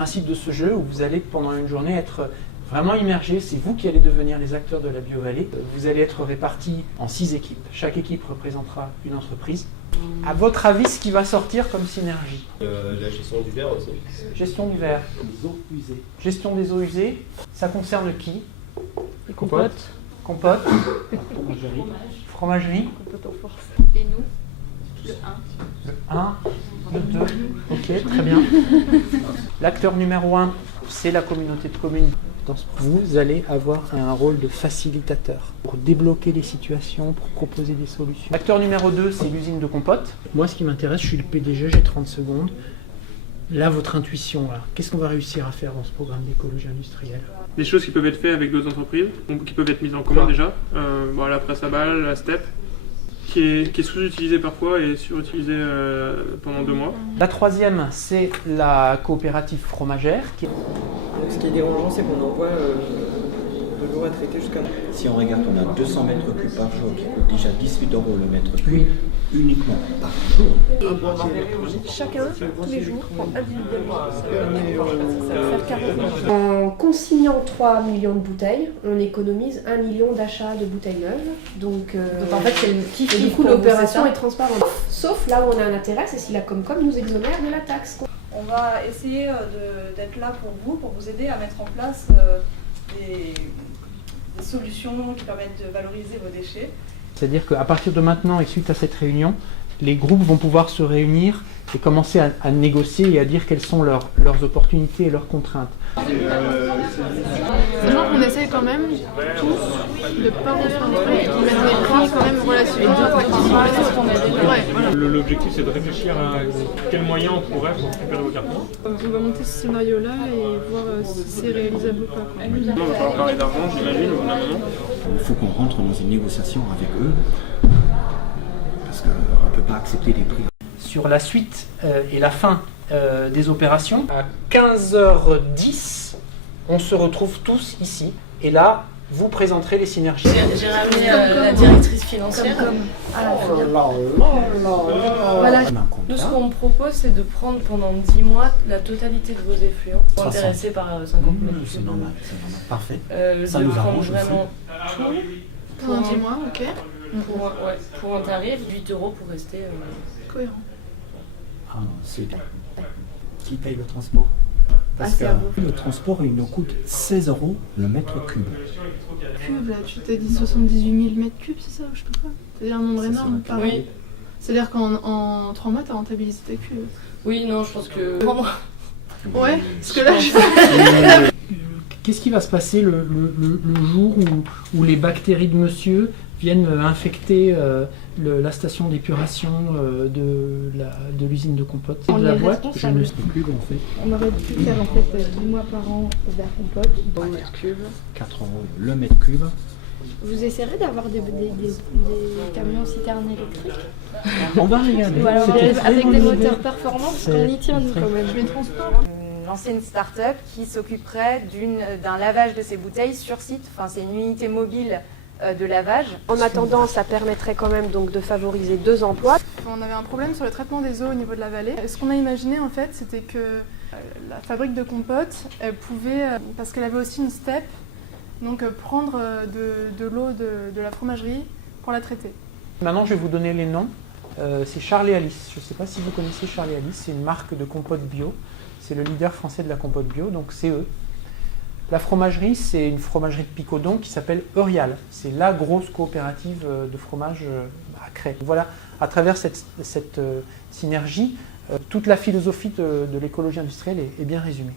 principe de ce jeu où vous allez pendant une journée être vraiment immergé, c'est vous qui allez devenir les acteurs de la BioVallée. Vous allez être répartis en 6 équipes. Chaque équipe représentera une entreprise. À votre avis, ce qui va sortir comme synergie? La gestion du verre aussi. Gestion du verre. Les eaux usées. Gestion des eaux usées, ça concerne qui? Les compotes. Compote. Fromagerie. Compote en force. Et nous, le 1. Le 1, le 2. Ok, très bien. L'acteur numéro 1, c'est la communauté de communes. Vous allez avoir un rôle de facilitateur pour débloquer les situations, pour proposer des solutions. L'acteur numéro 2, c'est l'usine de compote. Moi, ce qui m'intéresse, je suis le PDG, j'ai 30 secondes. Là, votre intuition, là, qu'est-ce qu'on va réussir à faire dans ce programme d'écologie industrielle? Des choses qui peuvent être faites avec d'autres entreprises, qui peuvent être mises en commun déjà. La presse à balles, la STEP, qui est sous-utilisée parfois et surutilisée pendant 2 mois. La troisième, c'est la coopérative fromagère. Ce qui est dérangeant, c'est qu'on envoie de l'eau à traiter jusqu'à... Si on regarde, on a 200 mètres cubes par jour qui coûtent déjà 18 € le mètre cube, uniquement par jour. Chacun, tous les jours, prend individuellement. Ça va faire 40 000. En consignant 3 millions de bouteilles, on économise 1 million d'achats de bouteilles neuves. Donc en fait, c'est le kiff. et du coup, l'opération est transparente. Sauf là où on a un intérêt, c'est si la Comcom nous exonère de la taxe. On va essayer d'être là pour vous aider à mettre en place des solutions qui permettent de valoriser vos déchets. C'est-à-dire qu'à partir de maintenant et suite à cette réunion, les groupes vont pouvoir se réunir et commencer à négocier et à dire quelles sont leurs opportunités et leurs contraintes. Sachant qu'on essaye quand même tous de ne pas concentrer et de mettre des prix quand même relationnels. L'objectif, c'est de réfléchir à quels moyens on pourrait pour récupérer vos cartons. On va monter ce scénario-là et voir si c'est réalisable ou pas. On va falloir parler d'argent, j'imagine, au bout d'un moment. Il faut qu'on rentre dans une négociation avec eux, parce qu'on ne peut pas accepter des prix. Sur la suite et la fin des opérations, à 15h10, on se retrouve tous ici. Et là, vous présenterez les synergies. J'ai ramené la directrice financière. Voilà. Nous, ce qu'on propose, c'est de prendre pendant 10 mois la totalité de vos effluents, intéressés par 50 000. C'est normal, parfait. Ça De nous prendre arrange vraiment tout Pendant 10 mois, ok. pour un tarif, 8 € pour rester Cohérent. Ah, c'est qui paye le transport? Parce que le transport, il nous coûte 16 € le mètre cube. Cube, là, tu t'es dit 78 000 mètres cubes, c'est ça? Je sais pas quoi. C'est-à-dire un nombre énorme par an. Oui. C'est-à-dire qu'en 3 mois, t'as rentabilisé tes cubes. Oui, non, je pense que... Ouais, parce que là, je... Qu'est-ce qui va se passer le jour où les bactéries de monsieur viennent infecter la station d'épuration de l'usine de compote? On de la est boîte, je responsable. ne sais plus en fait. On aurait pu faire en fait 10 mois par an vers Compote. 4 € le mètre cube. Vous essaierez d'avoir des camions citernes électriques? On va regarder. Ou alors C'était une très avec bonne des idée. moteurs performants, parce qu'on y tient nous quand même. Je mets transport. Lancer une start-up qui s'occuperait d'un lavage de ces bouteilles sur site. Enfin, c'est une unité mobile de lavage. En attendant, ça permettrait quand même donc de favoriser 2 emplois. On avait un problème sur le traitement des eaux au niveau de la vallée. Ce qu'on a imaginé en fait, c'était que la fabrique de compote, elle pouvait, parce qu'elle avait aussi une STEP, donc prendre de l'eau de la fromagerie pour la traiter. Maintenant, je vais vous donner les noms. C'est Charles et Alice. Je ne sais pas si vous connaissez Charles et Alice. C'est une marque de compote bio. C'est le leader français de la compote bio, donc c'est eux. La fromagerie, c'est une fromagerie de Picodon qui s'appelle Eurial. C'est la grosse coopérative de fromage à Cré. Voilà, à travers cette synergie, toute la philosophie de l'écologie industrielle est bien résumée.